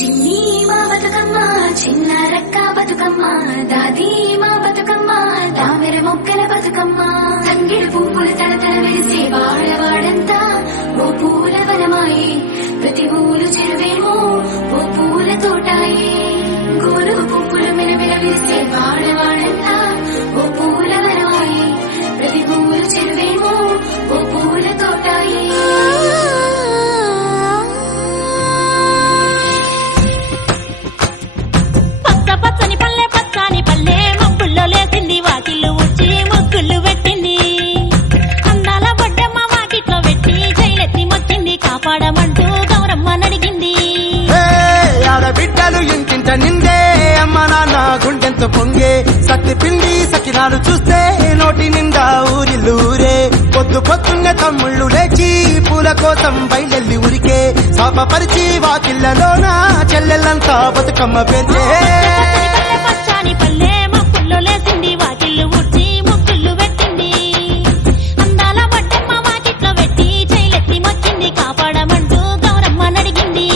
చిన్ని మా బతుకమ్మ చిన్న రక్క బతుకమ్మ దాది మా బతుకమ్మ దామెర మొక్కల బతుకమ్మ తంగిడు పువ్వులు తలతల వెలిసే వాడవాడంతా ఓ పూల వనమాయే ప్రతి ఊరు చెరువేమో ఓ పూల తోటాయే గోరు పువ్వులు మిలమిల వెలిసే వాడవాడంతా ఓ పూల వనమాయే ప్రతి ఊరు చెరువేమో ఓ పూల తోటాయే లేసింది వాకిళ్ళు ఉచ్చి ముగ్గులు పెట్టింది అందాల బొడ్డమ్మ వాకిట్లో పెట్టి జైలెత్తి మొచ్చింది కాపాడమంటూ గౌరమ్మ నడిగింది ఆడబిడ్డలు ఇంటింట నిందే అమ్మ నాన్న గుండెంతో పొంగే సత్తి పిండి సకినాలు చూస్తే నోటి నిండా ఊరిల్లూరే పొద్దు పొద్దున్నే తమ్ముళ్ళు లేచి పూల కోసం బయలెల్లి ఉరికే శాపపరిచి వాకిళ్లలోన చెల్లెళ్ళంతా బతుకమ్మ పేర్చే పచ్చాని పల్లె లేసింది వాకిళ్ళు ఉచ్చి ముగ్గులు పెట్టింది అందాల బొడ్డమ్మ వాకిట్లో పెట్టి జైలెత్తి మొచ్చింది కాపాడమంటూ గౌరమ్మ నడిగింది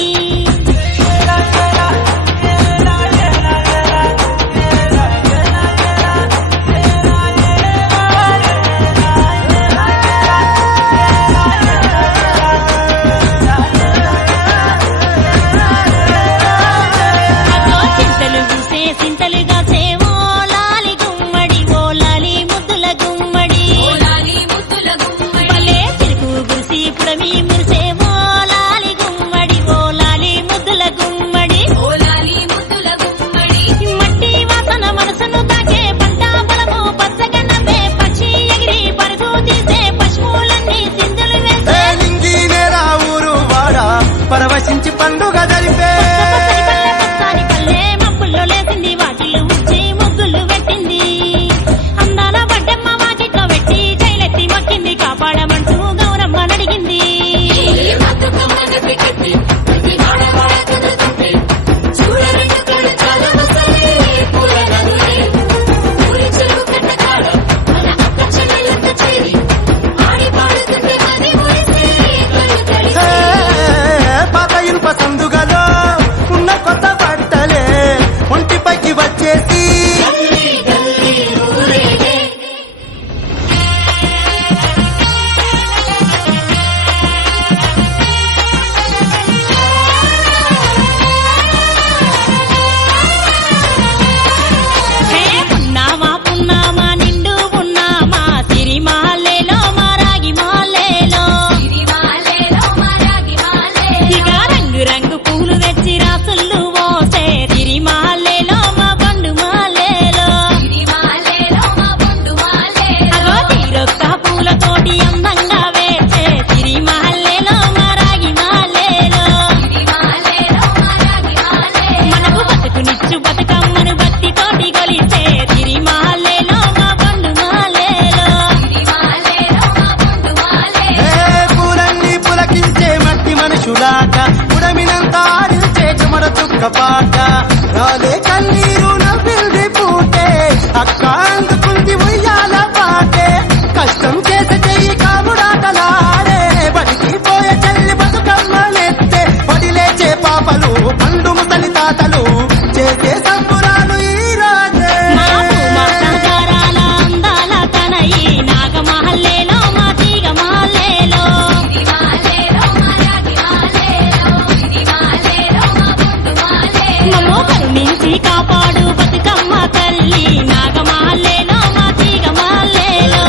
చింతలు చూసే చింతలుగా సేవో పుడమి మురిసే ఓలాలి గుమ్మడి ఓలాలి ముద్దుల గుమ్మడి మట్టి వాసన మనసును తాకే పంట బలము పచ్చగన్నవే పక్షి ఎగిరి పరుగు తీసే పశువులన్నీ సింధులు వేసే లింగినేరా ఊరు వాడ పరవశించి పండుగ జరిపే పచ్చాని పల్లె మబ్బుల్లో లేసింది వాకిళ్ళు ఉచ్చి ముగ్గులు పెట్టింది అందాల బొడ్డమ్మ వాకిట్లో పెట్టి జైలెత్తి మొక్కింది కాపాడమంటూ గౌరమ్మ నడిగింది పాత ఇనుప సందుగలో ఉన్న కొత్త బట్టలే ఒంటిపైకి వచ్చేసి పున్నామా నిండు పున్నామా సిరిమాలేలో మారాగి మాలేలో ఇక రంగు రంగు పూలు తెచ్చి రాసుళ్ళు పోసే సిరిమాలేలో మా పండు మాలేలో అగో తీరొక్క పూలతోటి అందంగా వేసే సిరిమాలేలో మారాగి మాలేలో మనకు బతుకునిచ్చు బతుకమ్మను భక్తితోటి గొలిసే సిరిమాలేలో మా పండు మాలేలో పూలన్నీ పులకించే మట్టి మనుషులాట ఉడమినంత ఆడించే చెమర చుక్క పాట రాలే కన్నీరు నవ్వింది పూటే అక్క అందుకుంది ఉయ్యాల పాటే కష్టం చేసే చెయ్యి కాముడాటలాడే బడికి పోయే చెల్లి బతుకమ్మలెత్తే పడిలేచే పాపలు పండు ముసలి తాతలు చేసే సంబురాలు ఈ రోజే మా సంసారాల అందాల తనయి నాగమహల్లేలో మా తీగ మాలేలో మమ్మో కరుణించి కాపాడు బతుకమ్మ తల్లి నాగమహల్లేలో మా తీగ మాలేలో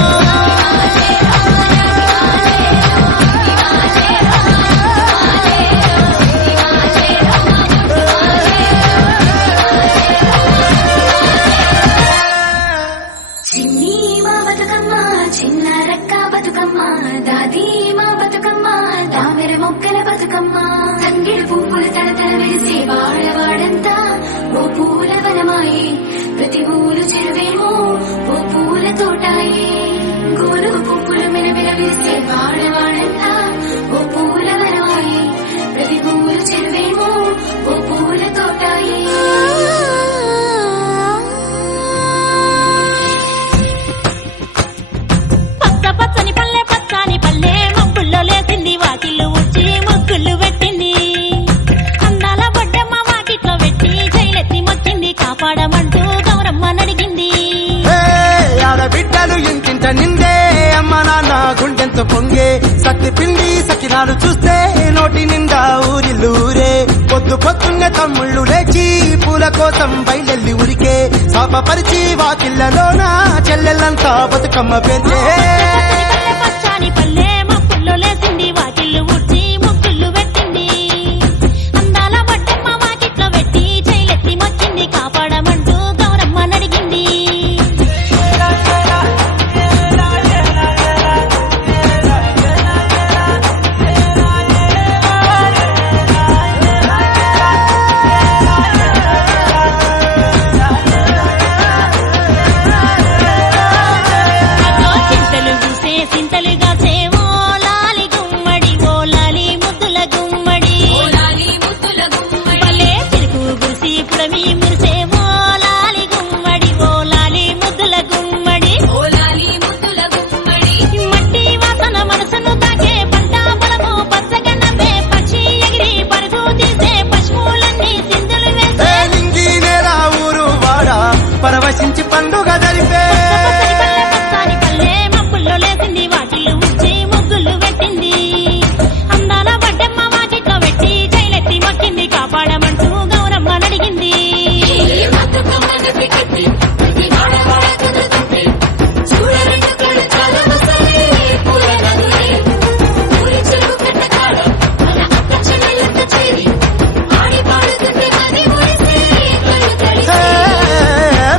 చిన్ని మా బతుకమ్మ చిన్న రక్క బతుకమ్మ దాది మా బతుకమ్మ దామెర మొక్కల బతుకమ్మ తంగిడు పువ్వులు తలతల వెలిసే వాడవాడంతా ఓ పూల వనమాయే ప్రతి ఊరు చెరువేమో ఓ పూల తోటాయే గోరు పువ్వులు మిలమిల వెలిసే వాడవాడంతా ఓ పూల వనమాయే ప్రతి ఊరు చెరువేమో ఓ పూల తోటాయే పచ్చని పల్లె మబ్బుల్లో లేసింది వాకిళ్ళు ఉచ్చి ముగ్గులు పెట్టింది అందాల బొడ్డమ్మ ఇంటింట నిందే అమ్మ నాన్న గుండెంతో పొంగే సత్తి పిండి సకినాలు చూస్తే నోటి నిండా ఊరిల్లూరే పొద్దున్నే తమ్ముళ్ళు లేచి పూల కోసం బయలెల్లి ఉరికే శాపపరిచి వాకిళ్లలోన చెల్లెళ్ళంతా బతుకమ్మ పేర్చే పచ్చాని పల్లె మప్పుల్లో లేసింది వాకిళ్ళు ఊడ్చి ముగ్గుళ్ళు పెట్టింది అందాల బట్టమ్మ వాకిట్లో పెట్టి చైలెత్తి మొక్కింది కాపాడమంటూ గౌరమ్మ నడిగింది సింతలుగా సేవో లాలి గుమ్మడి ఓ లాలి ముద్దుల గుమ్మడి భలే చిరుకు గురిసి పుడమి మురిసేవో లాలి గుమ్మడి ఓ లాలి ముద్దుల గుమ్మడి మట్టి వాసన మనసును తాకే పంట పొలము పచ్చగా నవ్వే పక్షి ఎగిరి పరుగు తీసే పశువులన్నీ సింధులు వేసే లింగి నేల ఊరు వాడ పరవశించి పండుగ జరిపే లేసింది వాకిళ్ళు ఉచ్చి ముగ్గులు పెట్టింది అందాల బడ్డమ్మ వాకిట్లో పెట్టి చైలెత్తి మొక్కింది కాపాడమంటూ గౌరమ్మ నడిగింది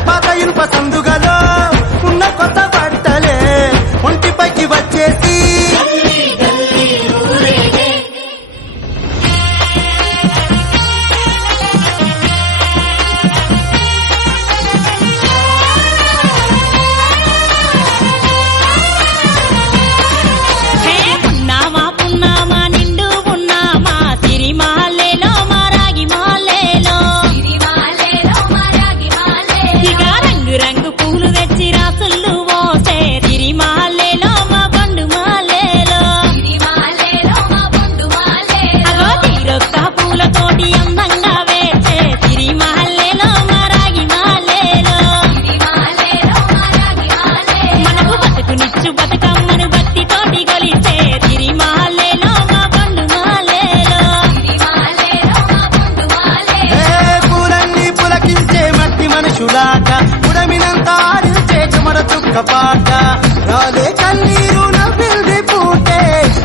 పాత ఇనుప సందుగలో ఉన్న కొత్త బట్టలే ఒంటిపైకి వచ్చేసి పున్నామా నిండు పున్నామా సిరి మాలేలో మా రాగి మాలేలో ఇక రంగు రంగు పూలు తెచ్చి రాసుళ్ళు పోసే సిరి మాలేలో మా పండు మాలేలో అగో తీరొక్క పూలతోటి అందంగా వేసే సిరి మాలేలో మా రాగి మాలేలో మనకు బతుకునిచ్చు బతుకమ్మను భక్తితోటి గొలిసే సిరి మాలేలో మా పండు మాలేలో పూలన్నీ పులకించే మట్టి మనుషులాట పుడమినంత ఆడించే చెమర చుక్క పాట రాలే కన్నీరు నవ్వింది పూటే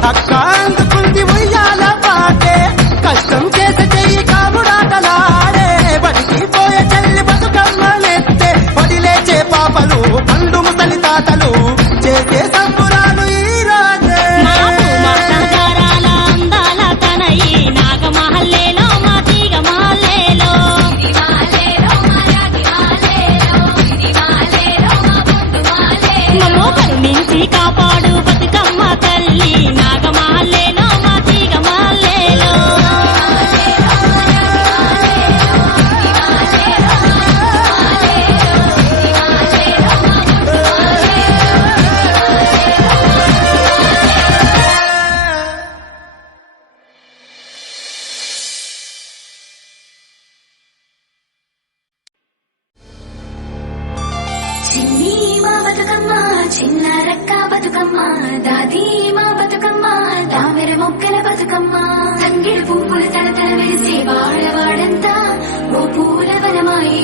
అక్క అందుకుంది ఉయ్యాల పాటే కష్టం చేసే చెయ్యి కాముడాటలాడే బడికి పోయే చెల్లి బతుకమ్మ నెత్తే పడిలేచే పాపలు పండు ముసలి తాతలు చేసే సంబురాలు ఈ రోజే మా సహకారాల అందాల తనయి నాగమహల్లేలో మా తీగ మహల్లేలో మమ్మో కరుణించి కాపాడు బతుకమ్మ తల్లి నాగమహల్లేలో మా తీగ మహల్లేలో చిన్ని మా బతుకమ్మ చిన్న రక్క బతుకమ్మ దాది మా బతుకమ్మ దామెర మొక్కల బతుకమ్మ తంగిడు పువ్వులు తలతల వెలిసే వాడవాడంతా ఓ పూల వనమాయే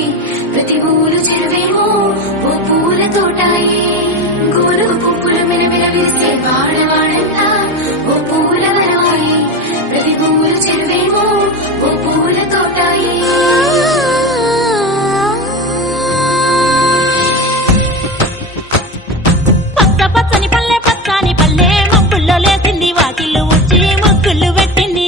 ప్రతి ఊరు చెరువేమో ఓ పూల తోటాయే గోరు పువ్వులు మెలమెల వెలిసే వాడవాడంతా ఓ పూల వనమాయే ప్రతి ఊరు చెరువేమో ఓ పూల తోటాయే పచ్చని పల్లె మబ్బుల్లో లేసింది వాకిళ్ళు ఊడ్చి ముగ్గుళ్ళు పెట్టింది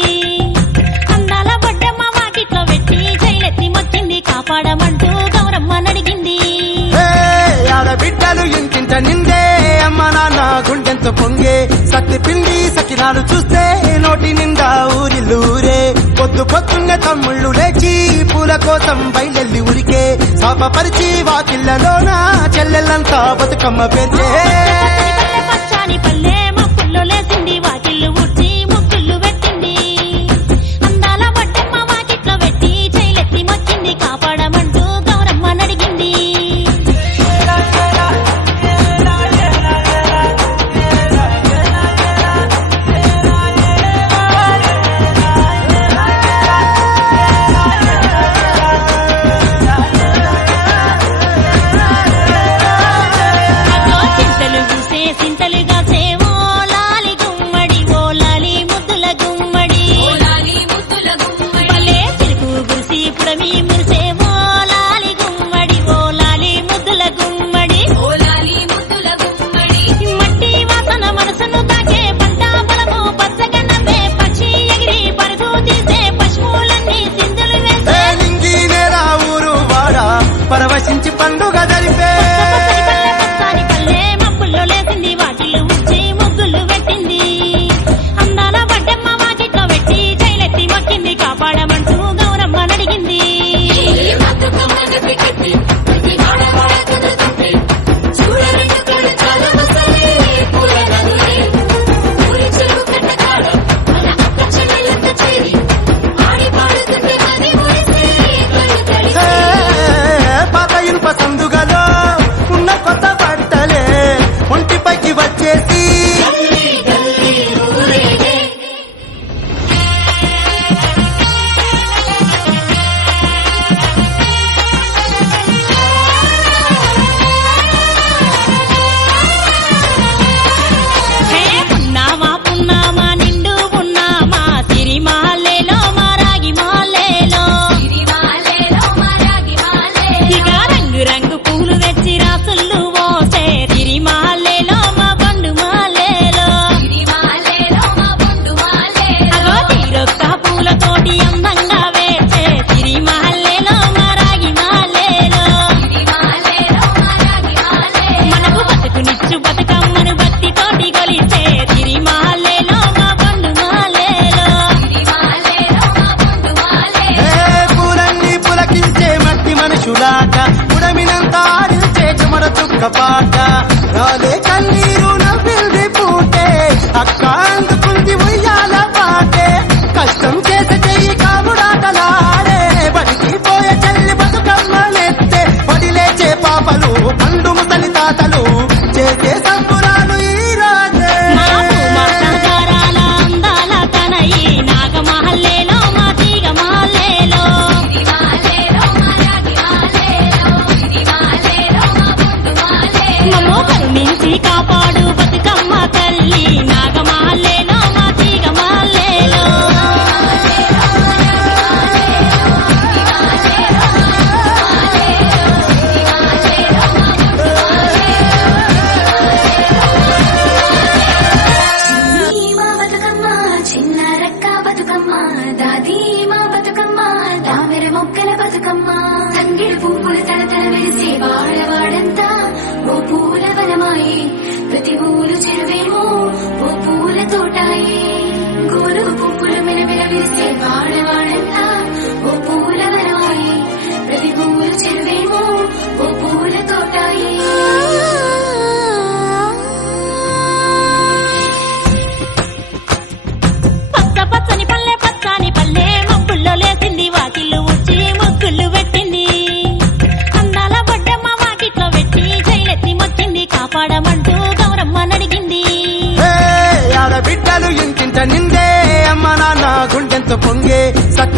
అందాల బడ్డమ్మ వాకిట్లో పెట్టి చైలెత్తి మొక్కింది కాపాడమంటూ గౌరమ్మ నడిగింది ఆడబిడ్డలు ఇంటింట నిందే అమ్మ నాన్న గుండెంతో పొంగే సత్తి పిండి సకినాలు చూస్తే నోటి నిండా ఊరిల్లూరే పొద్దున్నే తమ్ముళ్ళు లేచి పూల కోసం బయలెల్లి ఉరికే శాపపరిచి వాకిళ్లలోన చెల్లెళ్ళంతా బతుకమ్మ పేర్చే పచ్చాని పల్లె మప్పుల్లో లేసింది వాకిళ్ళు ఊడ్చి ముగ్గుళ్ళు పెట్టింది అందాల బడ్డమ్మ వాకిట్లో పెట్టి చైలెత్తి మొక్కింది కాపాడమంటూ గౌరమ్మ నడిగింది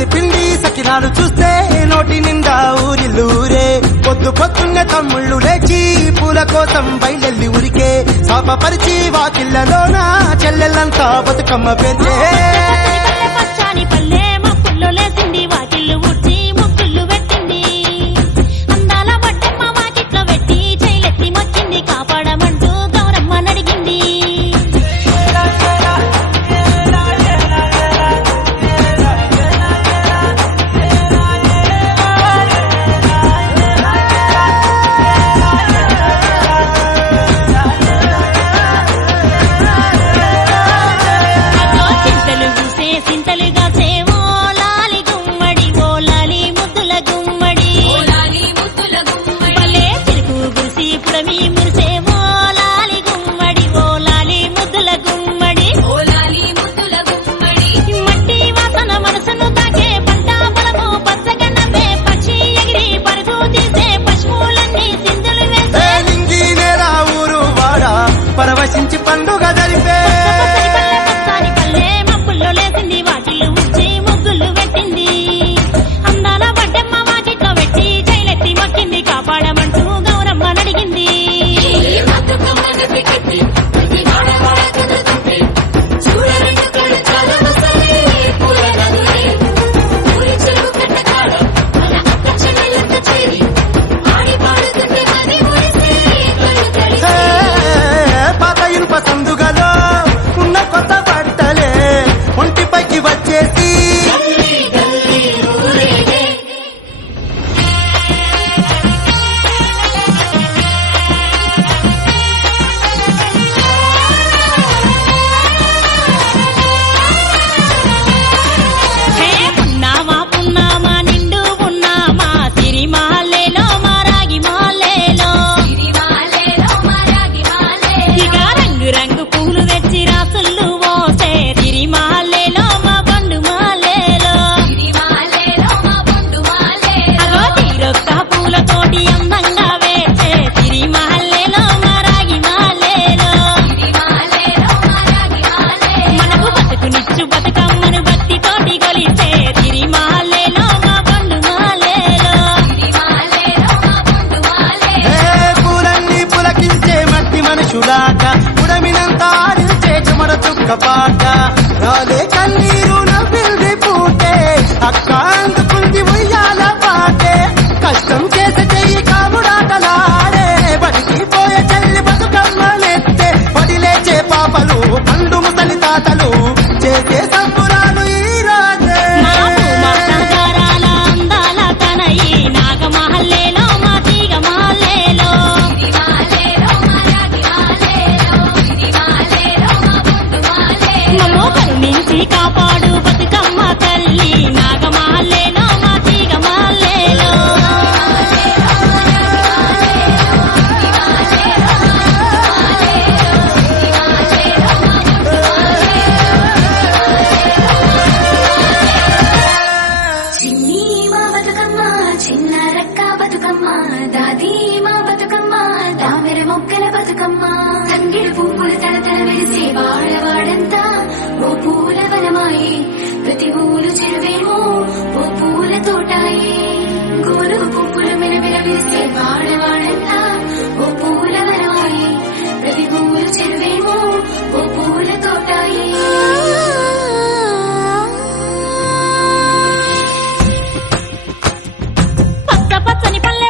సత్తి పిండి సకినాలు చూస్తే నోటి నిండా ఊరిల్లూరే పొద్దున్నే తమ్ముళ్ళు లేచి పూల కోసం బయలెల్లి ఉరికే శాపపరిచి వాకిళ్లలోన చెల్లెళ్ళంతా బతుకమ్మ పేర్చే పచ్చాని పల్లె మప్పుల్లో లేసింది వాకిళ్ళు ఊడ్చి ముగ్గుళ్ళు పెట్టింది అందాల బట్టమ్మ వాకిట్లో పెట్టి చైలెత్తి మొక్కింది కాపాడమంటూ గౌరమ్మ నడిగింది సింతలుగా సేవో లాలి గుమ్మడి ఓ లాలి ముద్దుల గుమ్మడి పల్లె చిరుకు గురిసి పుడమి మురిసేవో లాలి గుమ్మడి ఓ లాలి ముద్దుల గుమ్మడి మట్టి వాసన మనసును తాకే పంట బలము పచ్చగన్నమే పక్షి ఎగిరి పరుగు తీసే పశువులన్నీ సింధులు వేసే నింగి నేల ఊరు వాడ పరవశించి పండుగ జరిపే లేసింది వాకిళ్ళు ఊడ్చి ముగ్గులు పెట్టింది అందాల బడ్డమ్మ వాకిట్లో పెట్టి చైలెత్తి మొక్కింది కాపాడమంటూ గౌరమ్మ నడిగింది పాత ఇనుప సందుగలో ఉన్న కొత్త బట్టలే ఒంటిపైకి వచ్చేసి పున్నామా పున్నామా నిండు పున్నామా సిరిమాలేలో మా రాగి మాలేలో ఇక రంగు రంగు పూలు తెచ్చి రాసుళ్ళు పోసే సిరిమాలేలో మా పండు మాలేలో అగో తీరొక్క పూలతోటి అందంగా వేసే సిరిమాలేలో మా రాగి మాలేలో మనకు బతుకునిచ్చు బతుకమ్మను భక్తితోటి కొలిసే సిరిమాలేలో మా పండు మాలేలో పూలన్నీ పులకించే మట్టి మనుషులాట ఉడమినంత ఆడించే చెమర చుక్క పాట రాలే కన్నీరు నవ్వింది పూటే అక్క అందుకుంది ఉయ్యాల పాటే కష్టం చేసే చెయ్యి కాముడాటలాడే బడికి పోయే చెల్లి బతుకమ్మలెత్తే పడిలేచే పాపలు పండు ముసలి తాతలు చేసే సంబురాలు ఈ రోజే మా సంసారాల అందాల తనయి నాగమహల్లేలో మా తీగ మహల్లేలో మమ్మో కరుణించి కాపాడు బతుకమ్మ తల్లి నాగమహల్లేలో మా తీగ మహల్లేలో చిన్ని మా బతుకమ్మ చిన్న రక్క బతుకమ్మ దాది మా బతుకమ్మ దామెర మొక్కల బతుకమ్మ తంగిడు పువ్వులు తలతల వెలిసే వాడవాడంతా ఓ పూల వనమాయి ప్రతి ఊలు చెరువేమో ఓ పూల తోటాయి గోరు పువ్వులు మెలమెల వెలిసే వాడవాడంతా ఓ పూల వనమాయి ప్రతి ఊలు చెరువేమో ఓ పూల తోటాయి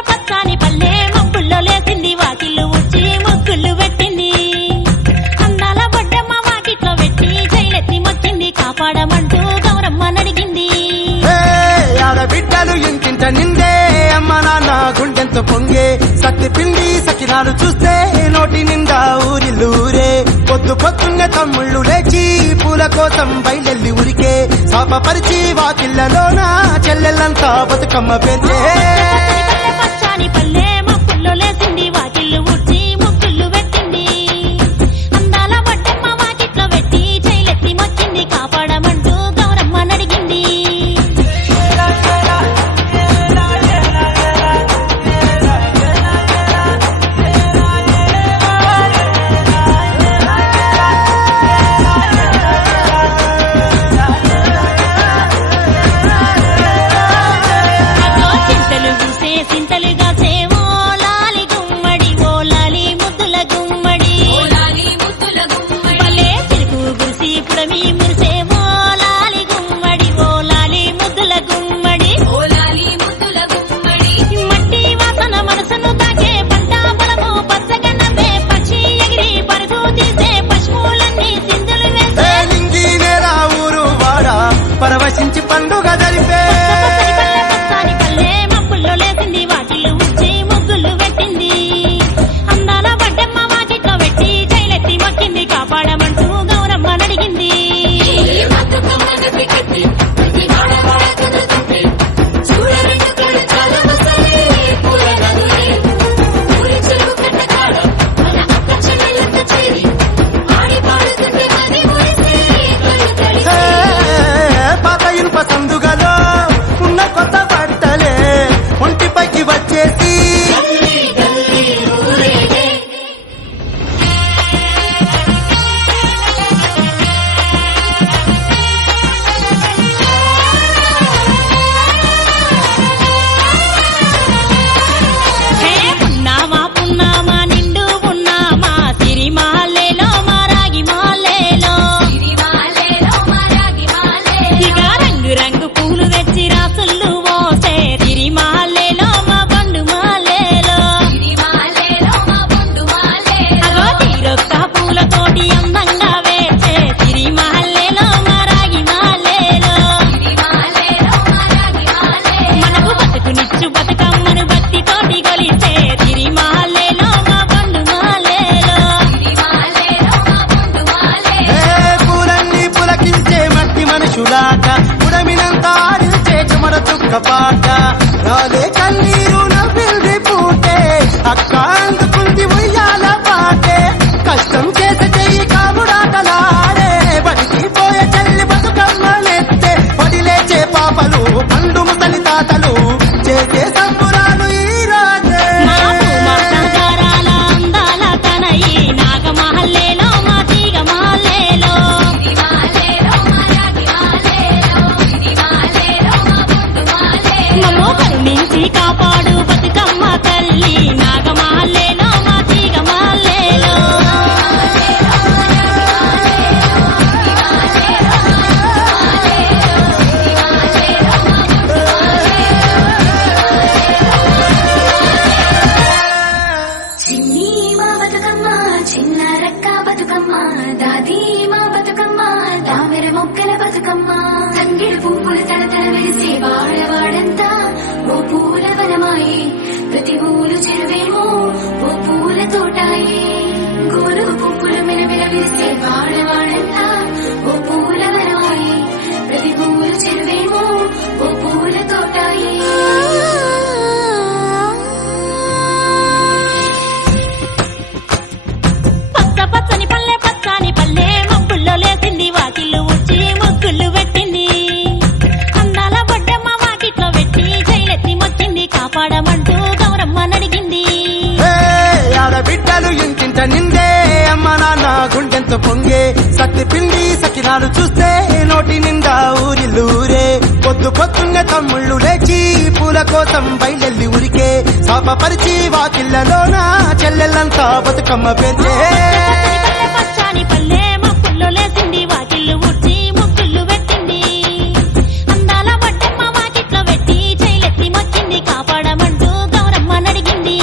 పచ్చని పల్లె మబ్బుల్లో లేసింది వాకిళ్ళు ఊడ్చి ముగ్గులు పెట్టింది అందాల బొడ్డమ్మ వాకిట్లో పెట్టి చైలెత్తి మొక్కింది కాపాడమంటూ గౌరమ్మ నడిగింది ఆడబిడ్డలు ఇంటింట నిందే అమ్మ నాన్న గుండెంత పొంగే సత్తి పిండి సకినాలు చూస్తే నోటి నిండా ఊరిల్లూరే పొద్దున్నే తమ్ముళ్ళు లేచి పూల కోసం బయలెల్లి ఉరికే శాపపరిచి వాకిళ్లలోన చెల్లెళ్ళంతా బతుకమ్మ పేర్చే పచ్చాని పల్లె మప్పుల్లో లేసింది వాకిళ్ళు ఊడ్చి ముగ్గులు పెట్టింది అందాల బొడ్డమ్మ వాకిట్లో పెట్టి చైలెత్తి మొక్కింది కాపాడమంటూ గౌరమ్మ నడిగింది సింతలుగా సేవో లాలి గుమ్మడి ఓ లాలి ముద్దుల గుమ్మడి భలే చిరుకు గురిసి పుడమి మురిసేవో లాలి గుమ్మడి ఓ లాలి ముద్దుల గుమ్మడి మట్టి వాసన మనసును తాకే పంట పొలము పచ్చగన్నమే పక్షి ఎగిరి పరుగు తీసే పశువులన్నీ సింధులు వేసే నింగి నేల ఊరు వాడ పరవశించి పండుగ జరిపే పచ్చని పల్లె మబ్బుల్లో లేసింది వాకిళ్ళు ఉచ్చి ముగ్గులు పెట్టింది అందాల బడ్డమ్మ వాకిట్లో పెట్టి జైలెత్తి మొక్కింది కాపాడమంటూ గౌరమ్మ నడిగింది పాత ఇనుప సందుగలో ఉన్న కొత్త బట్టలే ఒంటిపైకి వచ్చేసి హే పున్నామా పున్నామా నిండు పున్నామా సిరి మాలేలో మా రాగి మాలేలో ఇక రంగు రంగు పూలు తెచ్చి రాసుళ్ళు పోసే సిరి మాలేలో మా పండు మాలేలో అగో తీరొక్క పూలతోటి అందంగా వేసే సిరి మాలేలో మా రాగి మాలేలో మనకు బతుకునిచ్చు బతుకమ్మను భక్తితోటి కొలిసే సిరి మాలేలో మా పండు మాలేలో పూలన్నీ పులకించే మట్టి మనుషులాట ఉడమినంత ఆడించే చెమర చుక్క పాట రాలే కన్నీరు నవ్వింది పూటే అక్క అందుకుంది ఉయ్యాల పాటే కష్టం చేసే చెయ్యి కాముడాటలాడే బడికి పోయే చెల్లి బతుకమ్మ నెత్తే పడిలేచే పాపలు పండు ముసలి తాతలు చేసే సంబురాలు ఈ రోజే మా పూమాసాగారాల అందాల తనయి నాగమహల్లేలో మా తీగ మాలేలో మమ్మో కరుణించి కాపాడు బతుకమ్మ తల్లి నాగమహల్లేలో మా తీగ మాలేలో చిన్ని మా బతుకమ్మ చిన్న రక్క బతుకమ్మ దాది మా బతుకమ్మ దామెర మొక్కల బతుకమ్మ తంగిడు పువ్వులు తడతడ వెలిసే వాడవాడంతా ఓ పూల వనమాయే ప్రతి ఊలు చెరువేమో ఓ పూల తోటాయే గోరు పువ్వులు మెరమెర విరిసే వాడవాడంతా ఓ పూల వనమాయే ప్రతి ఊలు చెరువేమో ఓ పూల తోటాయే పచ్చని పల్లె మబ్బుల్లో లేసింది వాకిళ్ళు ఉచ్చి ముగ్గులు పెట్టింది అందాల బొడ్డమ్మ వాకిట్లో పెట్టి జైలెత్తి మొక్కింది కాపాడమంటూ గౌరమ్మ నడిగింది ఆడబిడ్డలు ఇంటింట నిందే అమ్మ నాన్న గుండెంతో పొంగే సత్తి పిండి సకినాలు చూస్తే నోటి నిండా ఊరిల్లూరే పొద్దు పొద్దున్నే తమ్ముళ్ళు లేచి పూల కోసం బయలెల్లి ఉరికే శాపపరిచి వాకిళ్ళలోన చెల్లెళ్ళంతా బతుకమ్మ పేర్చే పచ్చని పల్లె మబ్బుల్లో లేసింది వాకిళ్ళు ఉచ్చి ముగ్గులు పెట్టింది అందాల బొడ్డమ్మ వాకిట్లో పెట్టి జైలెత్తి మొక్కింది కాపాడమంటూ గౌరమ్మ నడిగింది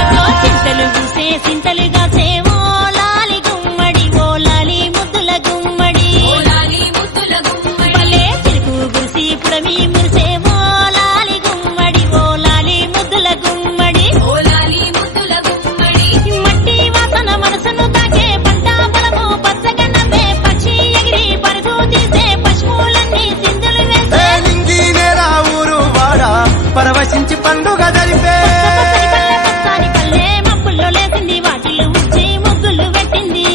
అదో చింతలు చూసే సింతలుగా సేవో లాలి గుమ్మడి ఓ లాలి ముద్దుల గుమ్మడి భలే చిరుకు గురిసి పుడమి మురిసేవో లాలి గుమ్మడి ఓ లాలి ముద్దుల గుమ్మడి మట్టి వాసన మనసును తాకే పంట పొలము పచ్చగన్నమే పక్షి ఎగిరి పరుగు తీసే పశువులన్నీ సింధులు వేసే నింగి నేల ఊరు వాడ పరవశించి పండుగ జరిపే పచ్చని పల్లె మబ్బుల్లో లేసింది వాకిళ్ళు ఉచ్చి ముగ్గులు పెట్టింది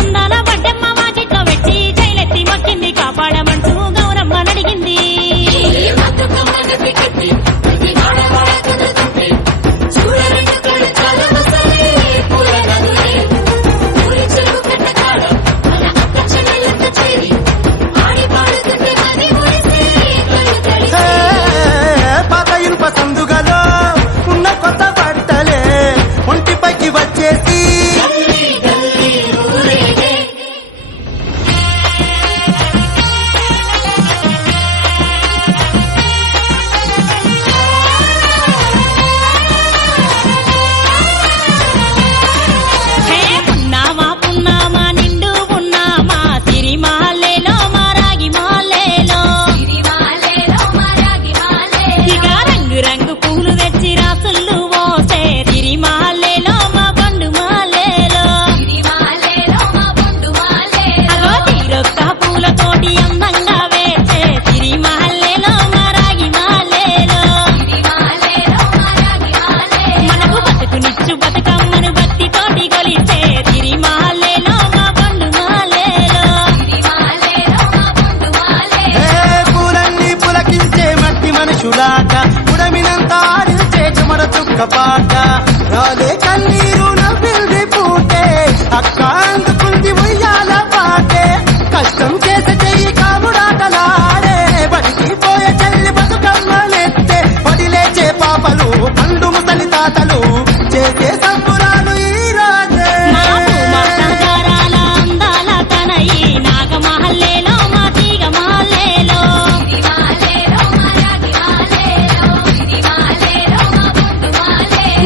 అందాల బడ్డమ్మ వాకిట్లో పెట్టి జైలెత్తి మొక్కింది కాపాడమంటూ గౌరమ్మ నడిగింది బతుకమ్మ పడుచులాట ఉడమినంత ఆడితే చెమర చుక్క పాట రాలే కన్నీరు నవ్వింది పూటే అక్క అందుకుంది ఉయ్యాల పాటే కష్టం చేసే చెయ్యి కాముడాటలాడే బడికి పోయే చెల్లి బతుకమ్మలెత్తే పడిలేచే పాపలు పండు ముసలి తాతలు చేసే సంబురాలు ఈ రాజే మాకు మా సంసారాల అందాల తనయి నాగమహల్లేలో మా తీగ మహల్లేలో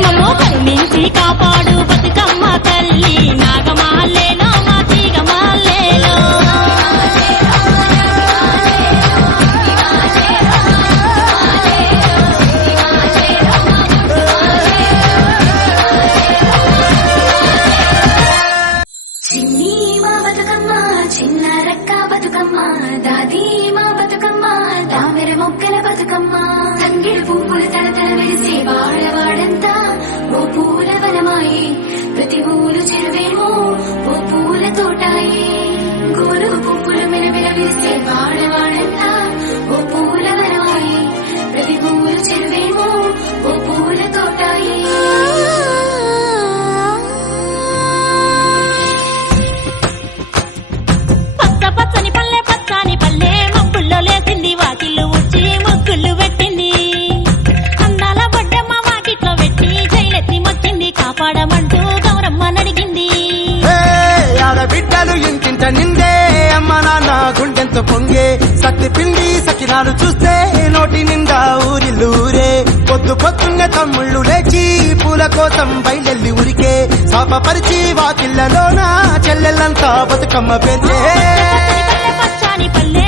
మమ్మో కరుణించి కాపాడు బతుకమ్మ తల్లి నాగమహల్లేలో మా తీగ మహల్లేలో చిన్ని మా బతుకమ్మ చిన్న రక్క బతుకమ్మ దాది మా బతుకమ్మ దామెర మొక్కల బతుకమ్మ తంగిడు పువ్వులు తలతల వెలిసే వాడవాడంతా ఓ పూల వనమాయి ప్రతి ఊలు చెరువేమో ఓ పూల తోటాయి గోరు పువ్వులు మెరమెర వెలిసే వాడవాడంతా ఓ పూల వనమాయి ప్రతి ఊలు చెరువేమో ఓ పూల తోటాయి పచ్చ పచ్చని పల్లె మబ్బుల్లో లేసింది వాకిళ్ళు ఉచ్చి ముగ్గులు పెట్టింది అందాల బొడ్డమ్మ వాకిట్లో పెట్టి జైలెత్తి మొక్కింది కాపాడమంటూ గౌరమ్మ నడిగింది ఏ, ఆడబిడ్డలు ఇంటింట నిందే అమ్మ నాన్న గుండెంతో పొంగే సత్తి పిండి సకినాలు చూస్తే నోటి నిండా ఊరిల్లూరే పొద్దు పొద్దున్నే తమ్ముళ్ళు లేచి పూల కోసం బయలెల్లి ఉరికే శాపపరిచి వాకిళ్లలోన చెల్లెళ్ళంతా బతుకమ్మ పేర్చే పచ్చని పల్లె